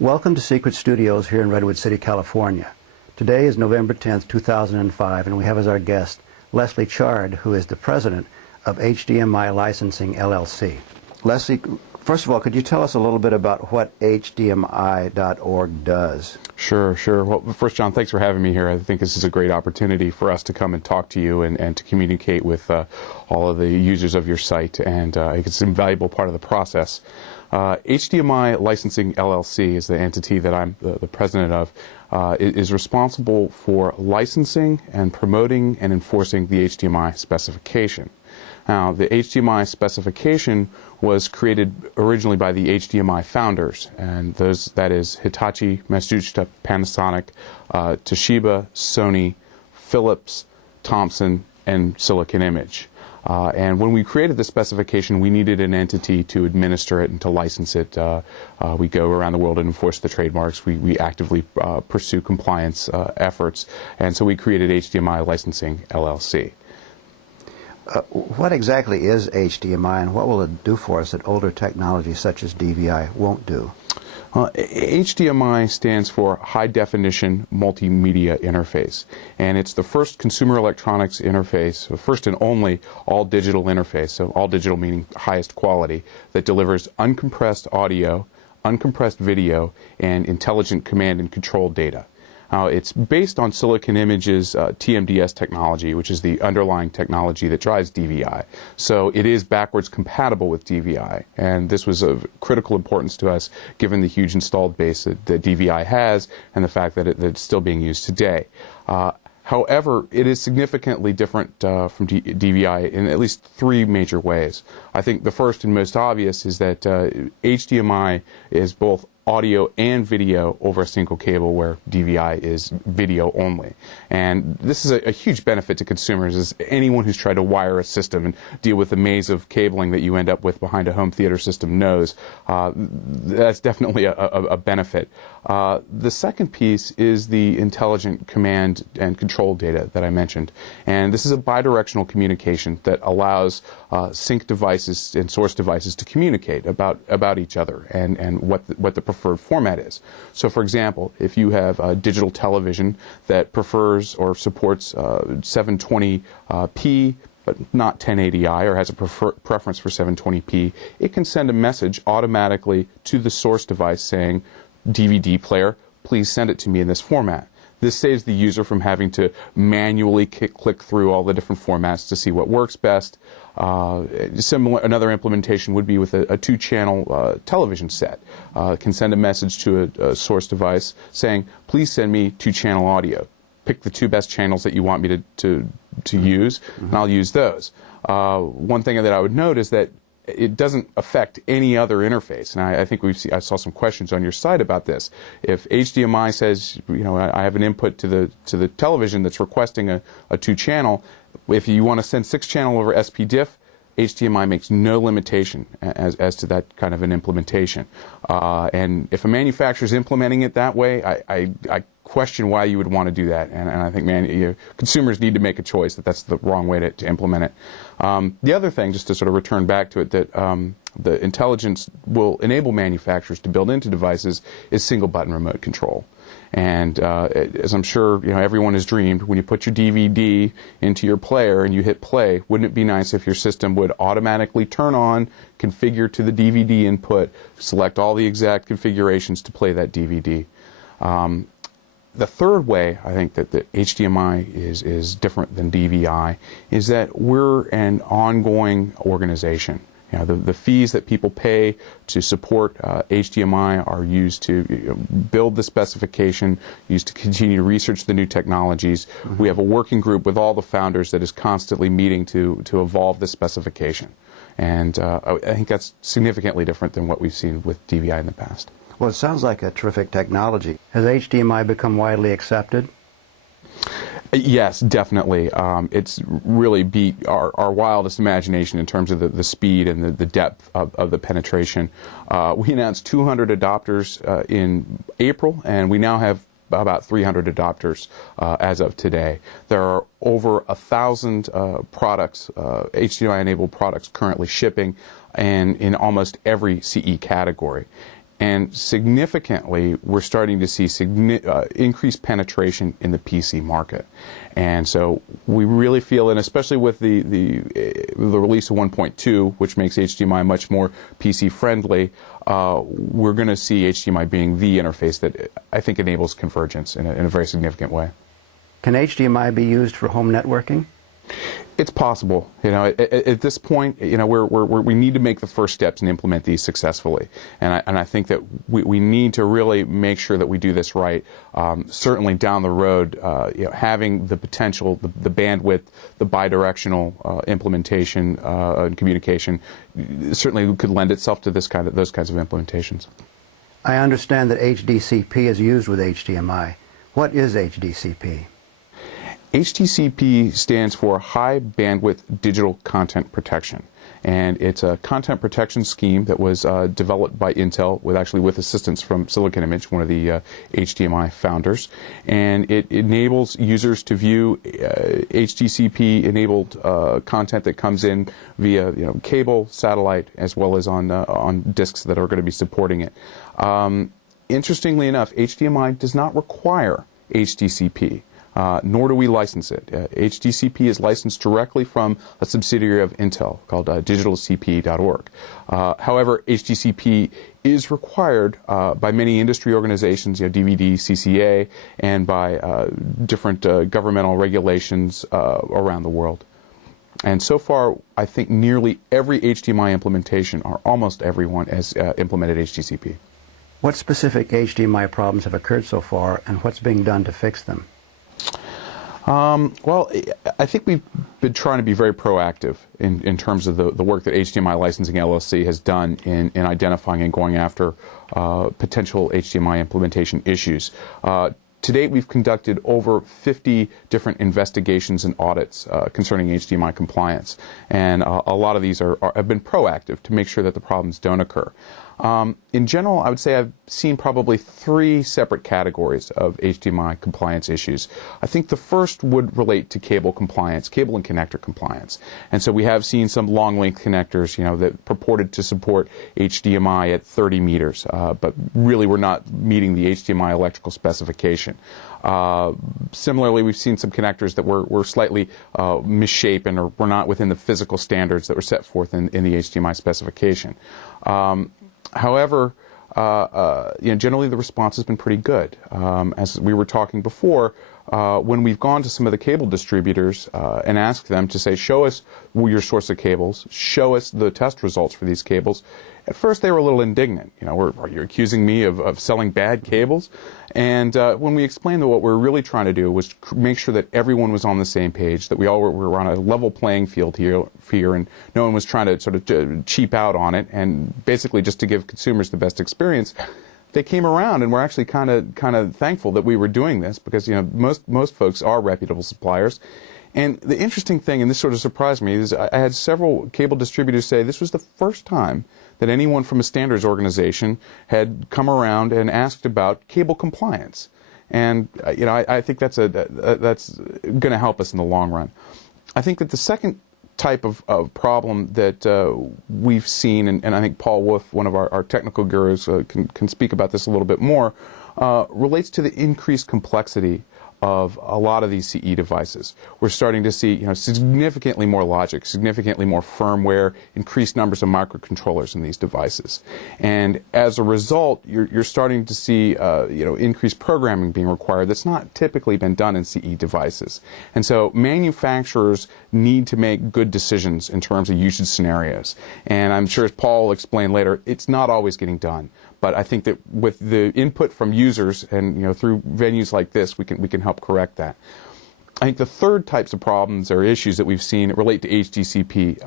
Welcome to Secret Studios here in Redwood City, California. Today is November 10th, 2005, and we have as our guest Leslie Chard, who is the president of HDMI Licensing, L.L.C. Leslie, first of all, could you tell us a little bit about what HDMI.org does? Sure. Well, first, John, thanks for having me here. I think this is a great opportunity for us to come and talk to you and to communicate with all of the users of your site, and I think it's an invaluable part of the process. HDMI Licensing LLC is the entity that I'm the president of, is responsible for licensing and promoting and enforcing the HDMI specification. Now, the HDMI specification was created originally by the HDMI founders, and that is Hitachi, Matsushita, Panasonic, Toshiba, Sony, Philips, Thomson, and Silicon Image. And when we created the specification, we needed an entity to administer it and to license it. We go around the world and enforce the trademarks. We actively pursue compliance efforts, and so we created HDMI Licensing LLC. What exactly is HDMI, and what will it do for us that older technology such as DVI won't do? HDMI stands for High Definition Multimedia Interface, and it's the first consumer electronics interface, the first and only all-digital interface, so all digital meaning highest quality, that delivers uncompressed audio, uncompressed video, and intelligent command and control data. It's based on Silicon Image's TMDS technology, which is the underlying technology that drives DVI. So it is backwards compatible with DVI, and this was of critical importance to us given the huge installed base that DVI has and the fact that it's still being used today. However, it is significantly different from DVI in at least three major ways. I think the first and most obvious is that HDMI is both audio and video over a single cable, where DVI is video only. And this is a huge benefit to consumers, as anyone who's tried to wire a system and deal with the maze of cabling that you end up with behind a home theater system knows. That's definitely a benefit. The second piece is the intelligent command and control data that I mentioned. And this is a bidirectional communication that allows sync devices and source devices to communicate about each other and what the preferred format is. So, for example, if you have a digital television that prefers or supports 720p but not 1080i, or has a preference for 720p, it can send a message automatically to the source device saying, DVD player, please send it to me in this format. This saves the user from having to manually click through all the different formats to see what works best. Another implementation would be with a two-channel television set. Can send a message to a source device saying, please send me two-channel audio. Pick the two best channels that you want me to use, and I'll use those. One thing that I would note is that it doesn't affect any other interface, and I think I saw some questions on your site about this. If HDMI says, I have an input to the television that's requesting a two-channel, if you want to send 6-channel over SPDIF, HDMI makes no limitation as to that kind of an implementation. And if a manufacturer is implementing it that way, I question why you would want to do that. And I think, consumers need to make a choice that that's the wrong way to implement it. The other thing, just to sort of return back to it, that the intelligence will enable manufacturers to build into devices is single-button remote control. And as I'm sure everyone has dreamed, when you put your DVD into your player and you hit play, wouldn't it be nice if your system would automatically turn on, configure to the DVD input, select all the exact configurations to play that DVD? The third way I think that the HDMI is different than DVI is that we're an ongoing organization. The fees that people pay to support HDMI are used to build the specification, used to continue to research the new technologies. We have a working group with all the founders that is constantly meeting to evolve the specification. And I think that's significantly different than what we've seen with DVI in the past. Well, it sounds like a terrific technology. Has HDMI become widely accepted? Yes, definitely. It's really beat our wildest imagination in terms of the speed and the depth of the penetration. We announced 200 adopters in April, and we now have about 300 adopters as of today. There are over 1,000 products, HDMI-enabled products, currently shipping, and in almost every CE category. And significantly, we're starting to see increased penetration in the PC market. And so we really feel, and especially with the release of 1.2, which makes HDMI much more PC friendly, we're going to see HDMI being the interface that I think enables convergence in a very significant way. Can HDMI be used for home networking? It's possible. At this point, we need to make the first steps and implement these successfully. And I think that we need to really make sure that we do this right. Certainly down the road, having the potential, the bandwidth, the bidirectional implementation and communication certainly could lend itself to those kinds of implementations. I understand that HDCP is used with HDMI. What is HDCP? HDCP stands for High Bandwidth Digital Content Protection, and it's a content protection scheme that was developed by Intel with assistance from Silicon Image, one of the HDMI founders, and it enables users to view HDCP-enabled content that comes in via cable, satellite, as well as on disks that are going to be supporting it. Interestingly enough, HDMI does not require HDCP. Nor do we license it. HDCP is licensed directly from a subsidiary of Intel called digitalcp.org. However, HDCP is required by many industry organizations, DVD, CCA, and by different governmental regulations around the world. And so far, I think nearly every HDMI implementation, or almost everyone, has implemented HDCP. What specific HDMI problems have occurred so far, and what's being done to fix them? Well, I think we've been trying to be very proactive in terms of the work that HDMI Licensing L.L.C. has done in identifying and going after potential HDMI implementation issues. To date, we've conducted over 50 different investigations and audits concerning HDMI compliance, and a lot of these have been proactive to make sure that the problems don't occur. In general, I would say I've seen probably 3 separate categories of HDMI compliance issues. I think the first would relate to cable compliance, cable and connector compliance. And so we have seen some long-length connectors, that purported to support HDMI at 30 meters, but really were not meeting the HDMI electrical specification. Similarly, we've seen some connectors that were slightly misshapen or were not within the physical standards that were set forth in the HDMI specification. However, generally the response has been pretty good. As we were talking before, when we've gone to some of the cable distributors and asked them to say, show us your source of cables, show us the test results for these cables, at first they were a little indignant. Are you accusing me of selling bad cables? And when we explained that what we're really trying to do was make sure that everyone was on the same page, that we all were on a level playing field here, and no one was trying to sort of cheap out on it, and basically just to give consumers the best experience, they came around and were actually kind of thankful that we were doing this, because most folks are reputable suppliers. And the interesting thing, and this sort of surprised me, is I had several cable distributors say this was the first time that anyone from a standards organization had come around and asked about cable compliance. And I think that's going to help us in the long run. I think that the second type of problem that we've seen, and I think Paul Wolf, one of our technical gurus, can speak about this a little bit more, relates to the increased complexity of a lot of these CE devices. We're starting to see significantly more logic, significantly more firmware, increased numbers of microcontrollers in these devices. And as a result, you're starting to see increased programming being required that's not typically been done in CE devices. And so manufacturers need to make good decisions in terms of usage scenarios. And I'm sure, as Paul will explain later, it's not always getting done. But I think that with the input from users and through venues like this, we can help correct that. I think the third types of problems or issues that we've seen relate to HDCP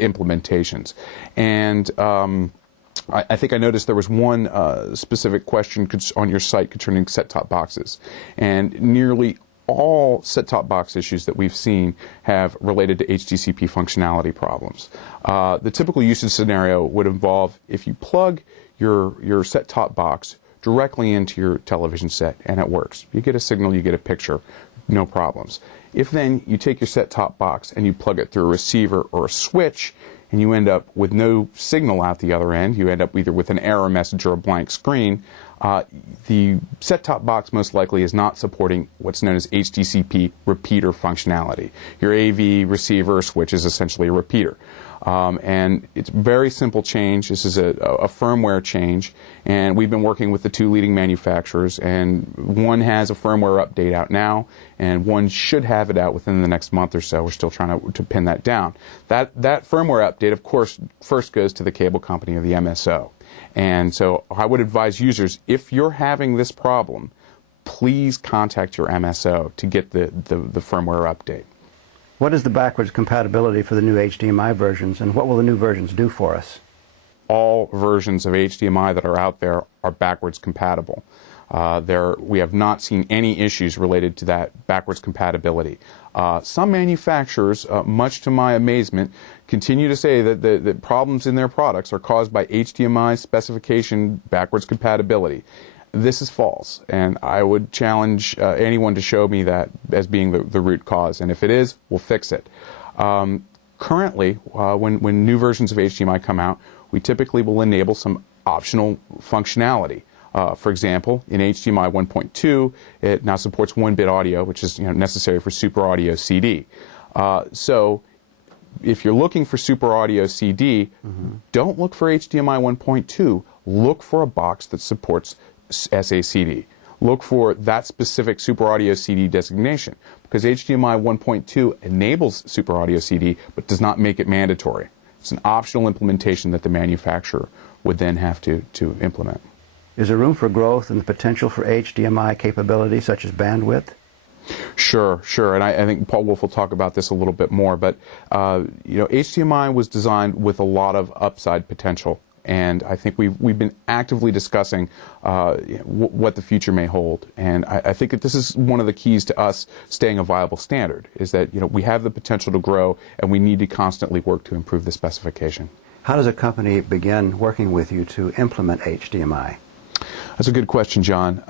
implementations. And I think I noticed there was one specific question on your site concerning set-top boxes. And nearly all set-top box issues that we've seen have related to HDCP functionality problems. The typical usage scenario would involve if you plug your set-top box directly into your television set and it works. You get a signal, you get a picture, no problems. If then you take your set-top box and you plug it through a receiver or a switch and you end up with no signal out the other end, you end up either with an error message or a blank screen, the set-top box most likely is not supporting what's known as HDCP repeater functionality. Your AV receiver switch is essentially a repeater. And it's a very simple change. This is a firmware change, and we've been working with the two leading manufacturers, and one has a firmware update out now, and one should have it out within the next month or so. We're still trying to pin that down. That firmware update, of course, first goes to the cable company or the MSO. And so I would advise users, if you're having this problem, please contact your MSO to get the firmware update. What is the backwards compatibility for the new HDMI versions, and what will the new versions do for us? All versions of HDMI that are out there are backwards compatible. We have not seen any issues related to that backwards compatibility. Some manufacturers, much to my amazement, continue to say that the problems in their products are caused by HDMI specification backwards compatibility. This is false, and I would challenge anyone to show me that as being the root cause, and if it is, we'll fix it. Currently, when new versions of HDMI come out, we typically will enable some optional functionality. For example, in HDMI 1.2, it now supports 1-bit audio, which is necessary for Super Audio CD. So if you're looking for Super Audio CD, don't look for HDMI 1.2. Look for a box that supports SACD. Look for that specific Super Audio CD designation, because HDMI 1.2 enables Super Audio CD but does not make it mandatory. It's an optional implementation that the manufacturer would then have to implement. Is there room for growth and the potential for HDMI capability such as bandwidth? Sure, and I think Paul Wolf will talk about this a little bit more, but HDMI was designed with a lot of upside potential, and I think we've been actively discussing what the future may hold. And I think that this is one of the keys to us staying a viable standard, is that we have the potential to grow, and we need to constantly work to improve the specification. How does a company begin working with you to implement HDMI? That's a good question, John.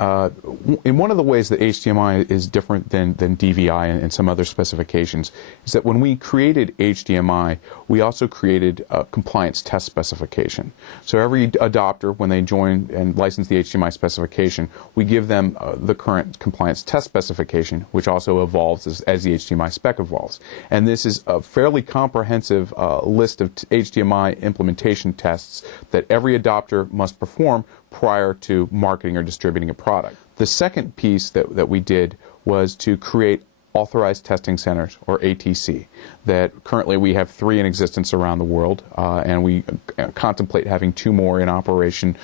In one of the ways that HDMI is different than DVI and some other specifications is that when we created HDMI, we also created a compliance test specification. So every adopter, when they join and license the HDMI specification, we give them the current compliance test specification, which also evolves as the HDMI spec evolves. And this is a fairly comprehensive list of HDMI implementation tests that every adopter must perform prior to marketing or distributing a product. The second piece that we did was to create authorized testing centers, or ATC, that currently we have 3 in existence around the world, and we contemplate having 2 more in operation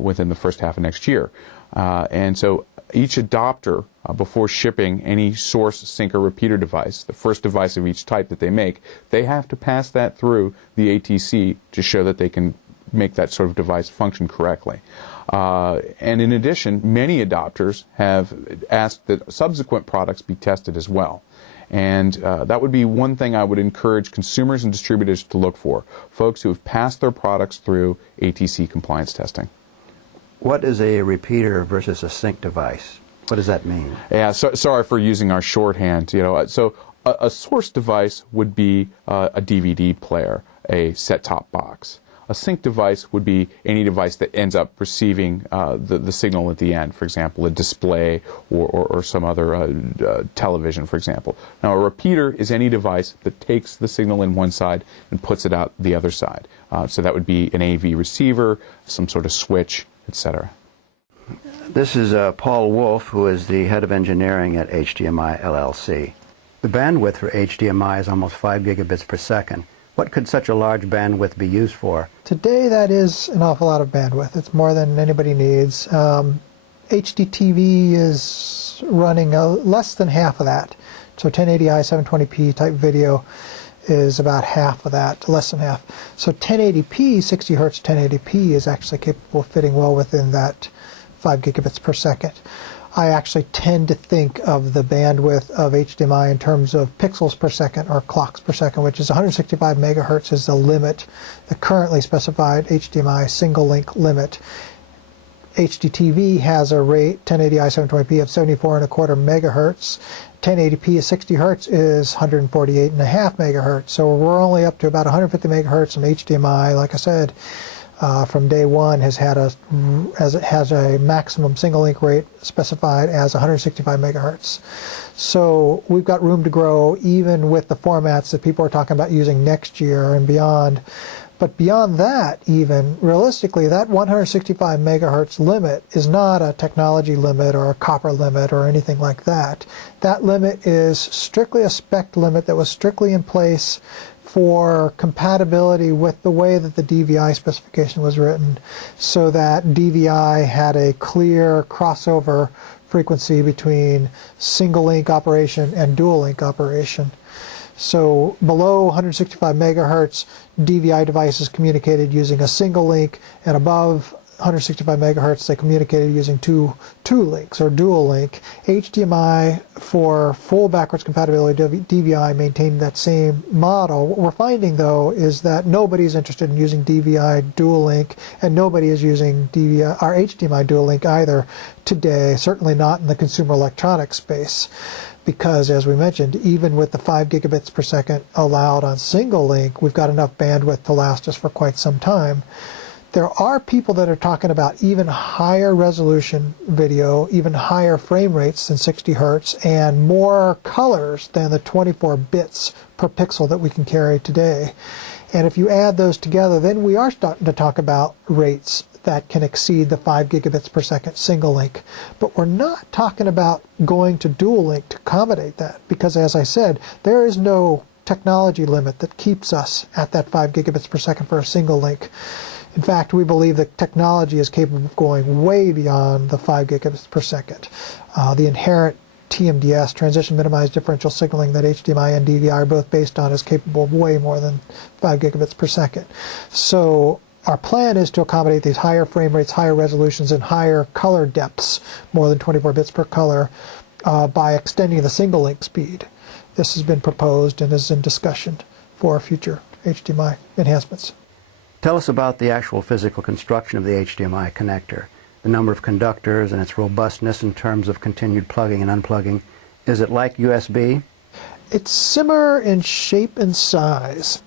within the first half of next year. And so each adopter, before shipping any source, sync, or repeater device, the first device of each type that they make, they have to pass that through the ATC to show that they can make that sort of device function correctly. And in addition, many adopters have asked that subsequent products be tested as well. And that would be one thing I would encourage consumers and distributors to look for, folks who have passed their products through ATC compliance testing. What is a repeater versus a sync device? What does that mean? Yeah, sorry for using our shorthand. So a source device would be a DVD player, a set-top box. A sync device would be any device that ends up receiving the signal at the end, for example, a display or some other television, for example. Now, a repeater is any device that takes the signal in one side and puts it out the other side. So that would be an AV receiver, some sort of switch, etc. This is Paul Wolf, who is the head of engineering at HDMI L.L.C. The bandwidth for HDMI is almost 5 gigabits per second. What could such a large bandwidth be used for? Today that is an awful lot of bandwidth. It's more than anybody needs. HDTV is running less than half of that. So 1080i 720p type video is about half of that, less than half. So 1080p, 60 hertz 1080p is actually capable of fitting well within that 5 gigabits per second. I actually tend to think of the bandwidth of HDMI in terms of pixels per second or clocks per second, which is 165 megahertz is the limit, the currently specified HDMI single link limit. HDTV has a rate, 1080i 720p, of 74.25 megahertz. 1080p at 60 hertz is 148.5 megahertz. So we're only up to about 150 megahertz, and HDMI, like I said, from day one has a maximum single link rate specified as 165 megahertz. So we've got room to grow even with the formats that people are talking about using next year and beyond. But beyond that, even realistically, that 165 megahertz limit is not a technology limit or a copper limit or anything like that. That limit is strictly a spec limit that was strictly in place for compatibility with the way that the DVI specification was written, so that DVI had a clear crossover frequency between single link operation and dual link operation. So below 165 megahertz, DVI devices communicated using a single link, and above 165 megahertz, they communicated using two links or dual link. HDMI for full backwards compatibility DVI maintained that same model. What we're finding, though, is that nobody's interested in using DVI dual link, and nobody is using DVI or HDMI dual link either today, certainly not in the consumer electronics space. Because, as we mentioned, even with the 5 gigabits per second allowed on single link, we've got enough bandwidth to last us for quite some time. There are people that are talking about even higher resolution video, even higher frame rates than 60 hertz, and more colors than the 24 bits per pixel that we can carry today. And if you add those together, then we are starting to talk about rates that can exceed the 5 gigabits per second single link. But we're not talking about going to dual link to accommodate that, because, as I said, there is no technology limit that keeps us at that 5 gigabits per second for a single link. In fact, we believe that technology is capable of going way beyond the 5 gigabits per second. The inherent TMDS, transition minimized differential signaling, that HDMI and DVI are both based on is capable of way more than 5 gigabits per second. So our plan is to accommodate these higher frame rates, higher resolutions, and higher color depths, more than 24 bits per color, by extending the single link speed. This has been proposed and is in discussion for future HDMI enhancements. Tell us about the actual physical construction of the HDMI connector, the number of conductors and its robustness in terms of continued plugging and unplugging. Is it like USB? It's similar in shape and size,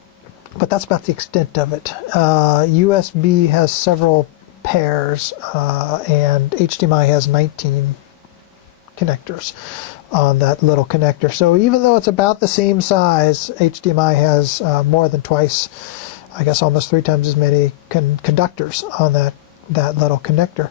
but that's about the extent of it. USB has several pairs, and HDMI has 19 connectors on that little connector. So even though it's about the same size, HDMI has more than twice, I guess almost 3 times as many conductors on that little connector.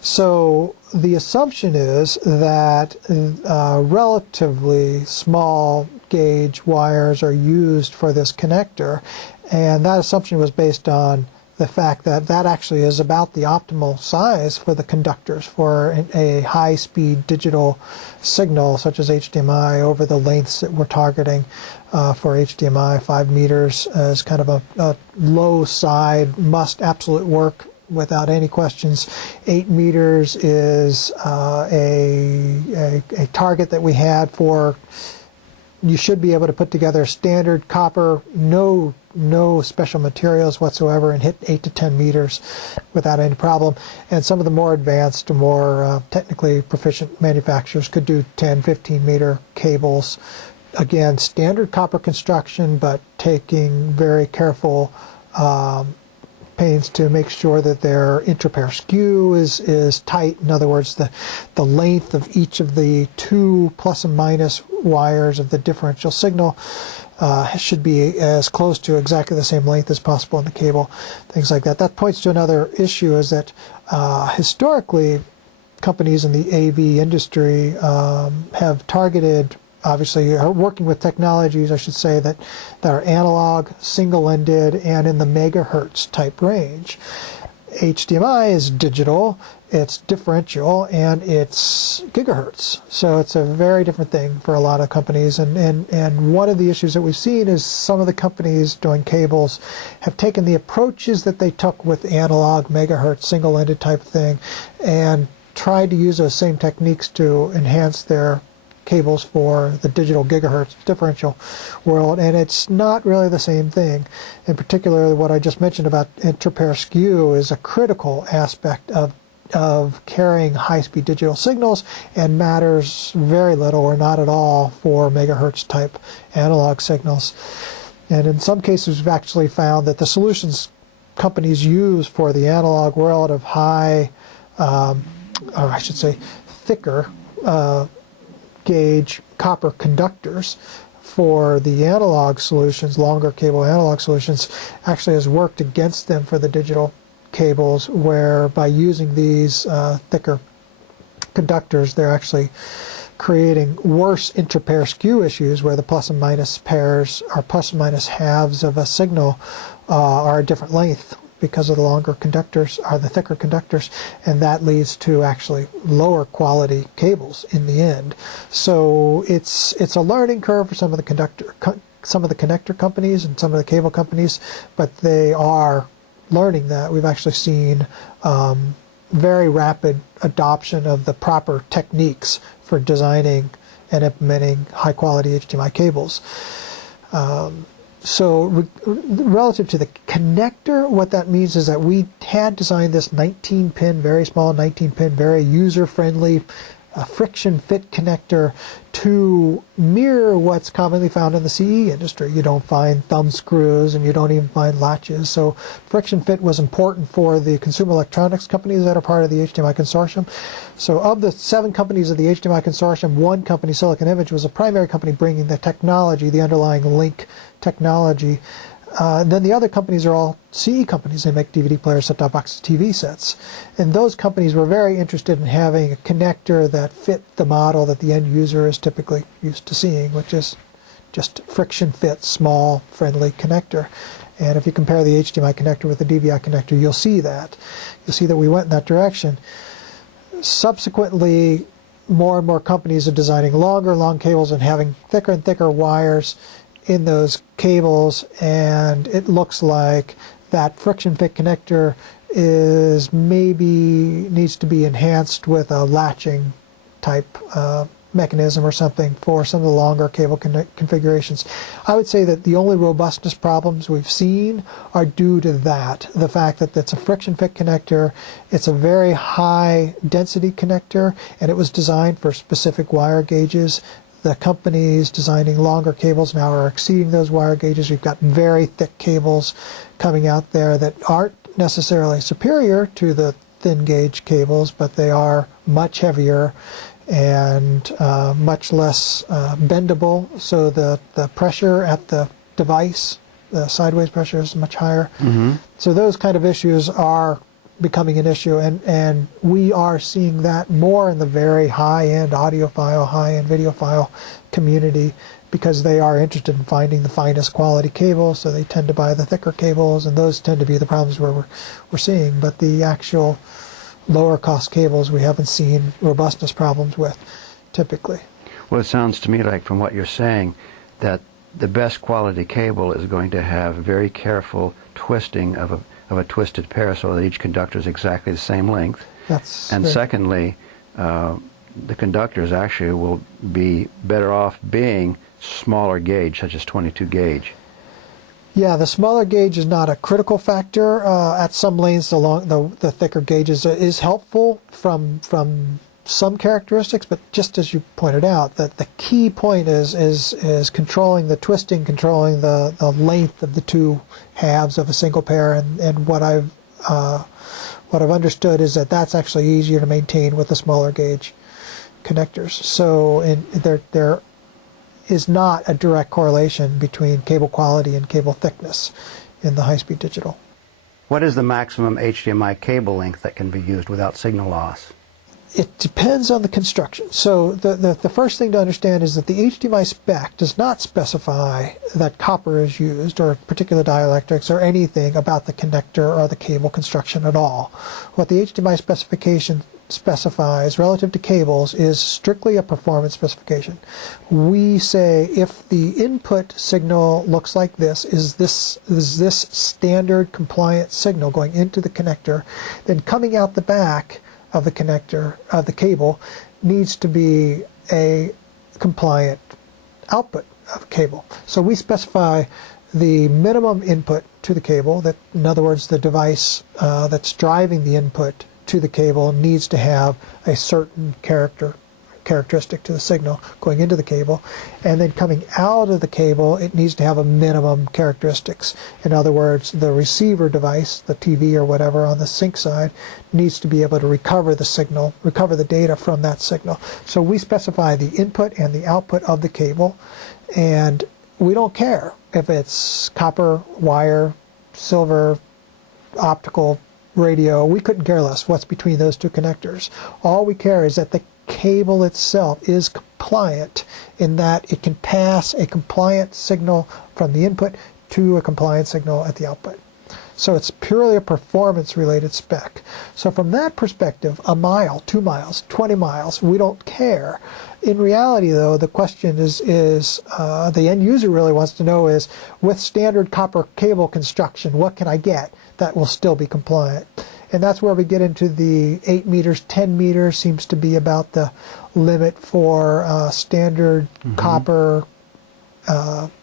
So the assumption is that relatively small gauge wires are used for this connector, and that assumption was based on the fact that that actually is about the optimal size for the conductors for a high-speed digital signal such as HDMI over the lengths that we're targeting. For HDMI, 5 meters is kind of a low side, must absolute work without any questions. 8 meters is a target that we had for, you should be able to put together standard copper, no special materials whatsoever, and hit 8 to 10 meters without any problem. And some of the more advanced, more technically proficient manufacturers could do 10, 15 meter cables. Again, standard copper construction, but taking very careful pains to make sure that their inter-pair skew is tight. In other words, the length of each of the 2 plus and minus wires of the differential signal should be as close to exactly the same length as possible in the cable, things like that. That points to another issue, is that historically companies in the AV industry have targeted, obviously are working with technologies, I should say, that are analog, single-ended, and in the megahertz type range. HDMI is digital, it's differential, and it's gigahertz. So it's a very different thing for a lot of companies. And one of the issues that we've seen is some of the companies doing cables have taken the approaches that they took with analog, megahertz, single-ended type thing, and tried to use those same techniques to enhance their cables for the digital gigahertz differential world, and it's not really the same thing. In particular, what I just mentioned about inter-pair skew is a critical aspect of of carrying high-speed digital signals and matters very little or not at all for megahertz type analog signals. And in some cases, we've actually found that the solutions companies use for the analog world of high, or I should say thicker gauge copper conductors for the analog solutions, longer cable analog solutions, actually has worked against them for the digital cables, where by using these thicker conductors, they're actually creating worse interpair skew issues, where the plus and minus pairs or plus and minus halves of a signal are a different length because of the longer conductors, are the thicker conductors, and that leads to actually lower quality cables in the end. So it's a learning curve for some of the connector companies and some of the cable companies, but they are learning that. We've actually seen very rapid adoption of the proper techniques for designing and implementing high quality HDMI cables. So relative to the connector, what that means is that we had designed this 19-pin, very small 19-pin, very user-friendly friction fit connector to mirror what's commonly found in the CE industry. You don't find thumb screws and you don't even find latches. So friction fit was important for the consumer electronics companies that are part of the HDMI consortium. So of the 7 companies of the HDMI consortium, 1 company, Silicon Image, was a primary company bringing the technology, the underlying link technology. Then the other companies are all CE companies. They make DVD players, set-top boxes, TV sets. And those companies were very interested in having a connector that fit the model that the end user is typically used to seeing, which is just friction fit, small, friendly connector. And if you compare the HDMI connector with the DVI connector, you'll see that. You'll see that we went in that direction. Subsequently, more and more companies are designing long cables and having thicker and thicker wires in those cables, and it looks like that friction fit connector is needs to be enhanced with a latching type mechanism or something for some of the longer cable configurations. I would say that the only robustness problems we've seen are due to that, the fact that it's a friction fit connector, it's a very high density connector, and it was designed for specific wire gauges. The companies designing longer cables now are exceeding those wire gauges. We've got very thick cables coming out there that aren't necessarily superior to the thin gauge cables, but they are much heavier and much less bendable. So the pressure at the device, the sideways pressure, is much higher. Mm-hmm. So those kind of issues are becoming an issue, and we are seeing that more in the very high-end audiophile, high-end videophile community, because they are interested in finding the finest quality cables, so they tend to buy the thicker cables, and those tend to be the problems where we're seeing. But the actual lower cost cables we haven't seen robustness problems with typically. Well, it sounds to me like, from what you're saying, that the best quality cable is going to have very careful twisting of a twisted pair so that each conductor is exactly the same length. And secondly, the conductors actually will be better off being smaller gauge, such as 22 gauge. Yeah, the smaller gauge is not a critical factor. At some lanes, the thicker gauges is helpful from some characteristics, but just as you pointed out, that the key point is controlling the twisting, controlling the length of the two halves of a single pair, and what I've understood is that that's actually easier to maintain with the smaller gauge connectors. So there is not a direct correlation between cable quality and cable thickness in the high-speed digital. What is the maximum HDMI cable length that can be used without signal loss? It depends on the construction. So the first thing to understand is that the HDMI spec does not specify that copper is used or particular dielectrics or anything about the connector or the cable construction at all. What the HDMI specification specifies relative to cables is strictly a performance specification. We say if the input signal looks like this, is this standard compliant signal going into the connector, then coming out the back of the connector, of the cable, needs to be a compliant output of cable. So we specify the minimum input to the cable, that in other words the device that's driving the input to the cable needs to have a certain characteristic to the signal going into the cable, and then coming out of the cable it needs to have a minimum characteristics. In other words, the receiver device, the TV or whatever on the sync side, needs to be able to recover the signal, recover the data from that signal. So we specify the input and the output of the cable, and we don't care if it's copper, wire, silver, optical, radio. We couldn't care less what's between those two connectors. All we care is that the cable itself is compliant in that it can pass a compliant signal from the input to a compliant signal at the output. So it's purely a performance related spec. So from that perspective, a mile, 2 miles, 20 miles, we don't care. In reality though, the question is the end user really wants to know is, with standard copper cable construction, what can I get that will still be compliant? And that's where we get into the 8 meters, 10 meters seems to be about the limit for standard copper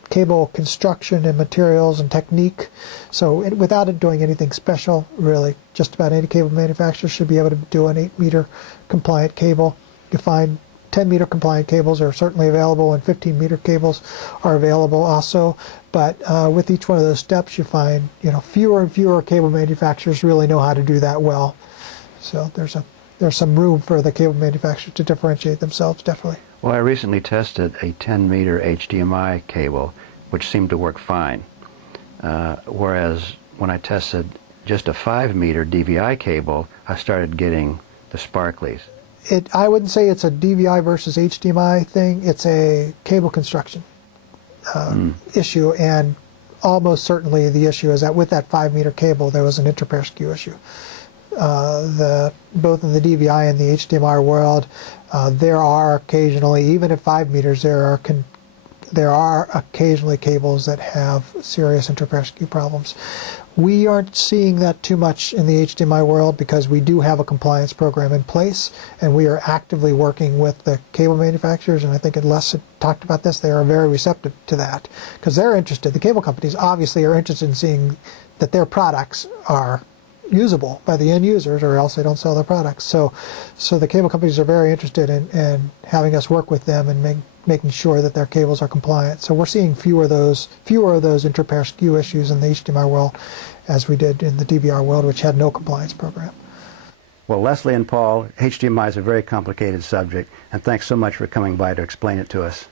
cable construction and materials and technique. So without it doing anything special, really, just about any cable manufacturer should be able to do an 8 meter compliant cable. You find 10 meter compliant cables are certainly available, and 15 meter cables are available also. But with each one of those steps, you find fewer and fewer cable manufacturers really know how to do that well. So there's some room for the cable manufacturers to differentiate themselves, definitely. Well, I recently tested a 10-meter HDMI cable, which seemed to work fine. Whereas when I tested just a 5-meter DVI cable, I started getting the sparklies. I wouldn't say it's a DVI versus HDMI thing. It's a cable construction issue, and almost certainly the issue is that with that 5-meter cable there was an interpair skew issue. Both in the DVI and the HDMI world, there are occasionally, even at 5 meters, there are occasionally cables that have serious interpair skew problems. We aren't seeing that too much in the HDMI world because we do have a compliance program in place, and we are actively working with the cable manufacturers, and I think L.L.C had talked about this. They are very receptive to that because they're interested. The cable companies obviously are interested in seeing that their products are usable by the end users, or else they don't sell their products. So the cable companies are very interested in having us work with them and making sure that their cables are compliant. So we're seeing fewer of those interpair skew issues in the HDMI world as we did in the DVR world, which had no compliance program. Well, Leslie and Paul, HDMI is a very complicated subject, and thanks so much for coming by to explain it to us.